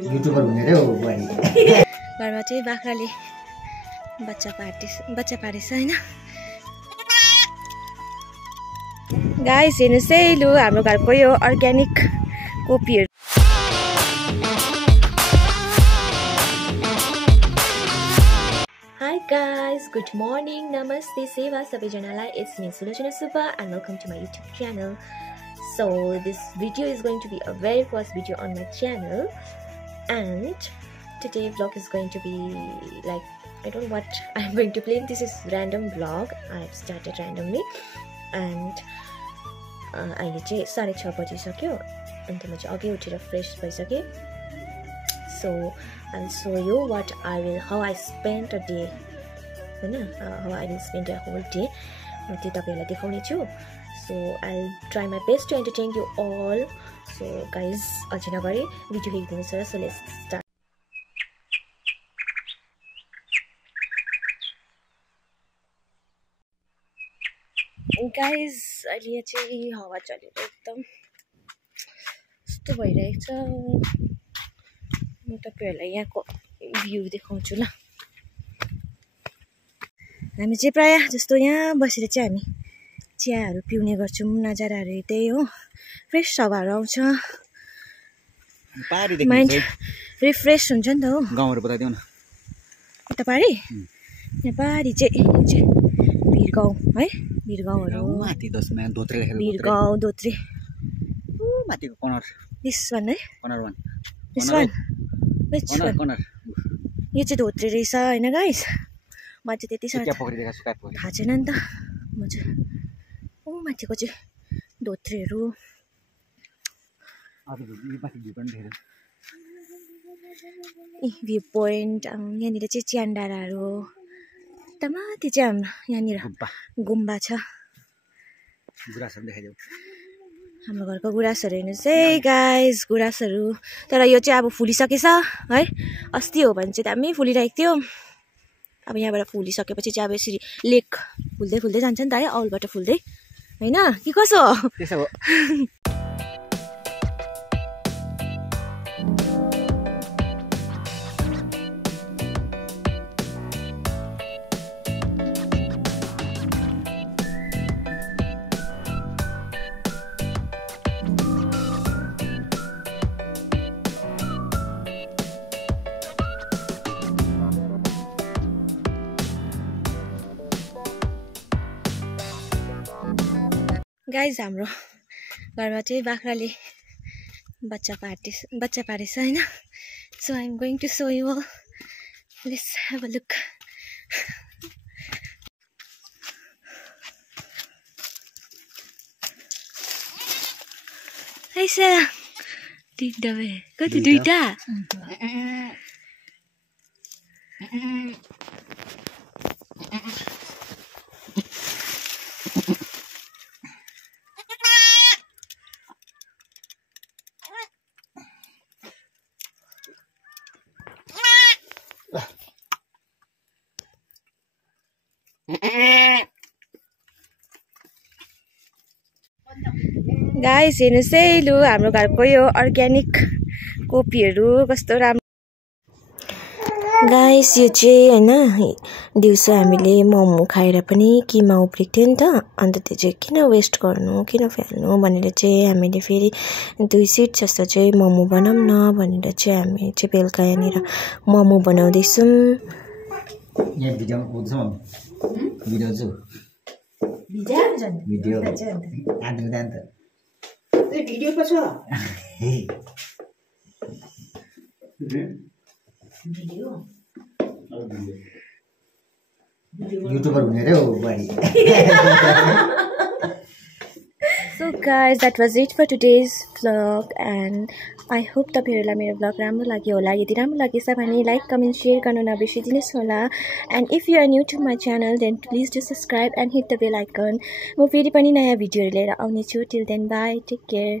YouTuber हुने रे हो बुहारी घरमा चाहिँ बाख्राले बच्चा पारेछ हैन गाइस हेर्नुस् है लु हाम्रो घरको यो organic कोपीहरु Hi guys, good morning, namaste, seva सबैजनालाई it's me Sulochana Supa and welcome to my YouTube channel. So this video is going to be a very first video on my channel and today's vlog is going to be like I don't know what I'm going to play. This is random vlog. I've started randomly and अहिले चाहिँ 6:30 बजिसक्यो अनि म चाहिँ अघि उठेर fresh भइसके. So I'll show you how I spent a day, how I will spend a whole day. म त्यो तपाईहरुलाई देखाउने छु. So I'll try my best to entertain you all. So guys, अझै नगरी भिडियो हेर्दिनुहोस् र. So let's start. Guys, अहिले चाहिँ हावा चलेर एकदम यस्तो भइरहेछ. म तपाईहरुलाई यहाँको भ्यू देखाउँछु ल. हामी चाहिँ प्राय जस्तो यहाँ बसेर चाहिँ हामी चियाहरु पिउने गर्छौं. नजाराहरु हेर्दै हो. फ्रेश हावाहरु आउँछ. पारी देख्नु माइन्ड रिफ्रेश हुन्छ नि त हो. गाउँहरु बताइदेऊ न. यता पारी? यहाँ पारी चाहिँ भिरगाउँ है. भिरगाउँहरु माथि 10 मा दोत्रे लेखेको. भिरगाउँ दोत्रे. ओ माथिको कर्नर. दिस वन है. Corner one. This one. Which one? Corner. यो चाहिँ धोत्रे रहेछ हैन गाइस. म चाहिँ त्यति साह्रो क्या पोखरी देखा सुकात पोखरी. थाहा छैन नि त. म चाहिँ ओ माथिको चाहिँ धोत्रेहरु. अब यो माथि भ्यू पनि देखेर. भ्यू पोइन्ट यहाँनिर चाहिँ च्यान्डाराहरु हो. तमाथि चाहिँ हाम्रो यहाँनिर गुम्बा छ. गुरासहरु देखाइदेऊ. हाम्रो घरको गुरासहरु हेर्नुस् है गाइस. गुरासहरु तर यो चाहिँ अब फुलिसकेछ है. अस्ति हो भने चाहिँ दामी फुलिरहेको थियो. अब यहाँबाट फुलिसकेपछि चाहिँ अब यसरी लेक फुल्दै फुल्दै जान्छ नि त है. औलबाट फुल्दै हैन के कसो त्यसो हो. गाइस हाम्रो घरमा चाहिँ बाख्राले बच्चा पारेछ हैन. So I'm going to show you all. Let's have a look. Aisa दुईटा भए. कति दुईटा? गाइस हेर्नुस् है लु हाम्रो घरको यो अर्ग्यानिक कोपीहरु कस्तो राम्रो. गाइस यो चाहिँ हैन दिउँसो हामीले मोमो खाएर पनि किमा उब्रेको थियो नि त. अन्त त्यो चाहिँ किन वेस्ट गर्नु किन फ्याल्नु भनेर चाहिँ हामीले फेरि 2 सिट जस्तो चाहिँ मोमो बनाऊँ न भनेर चाहिँ हामी चाहिँ बेलुका यहाँनिर मोमो बनाउँदै छौं. यहाँ भिडियो उठ्छ म. भिडियो छु. भिडियो आदि दान्त. ए भिडियो को छ? भिडियो युट्युबर हुने रे हो बुहारी. So guys, that was it for today's vlog and I hope तपाईहरुलाई मेरो vlog राम्रो लाग्यो होला. यदि राम्रो लागेछ भने लाइक कमेन्ट शेयर गर्न नबिर्सिदिनुस् होला. And if you are new to my channel then please do subscribe and hit the bell icon. म फेरि पनि नयाँ भिडियोहरु लिएर आउने छु. Till then bye, take care.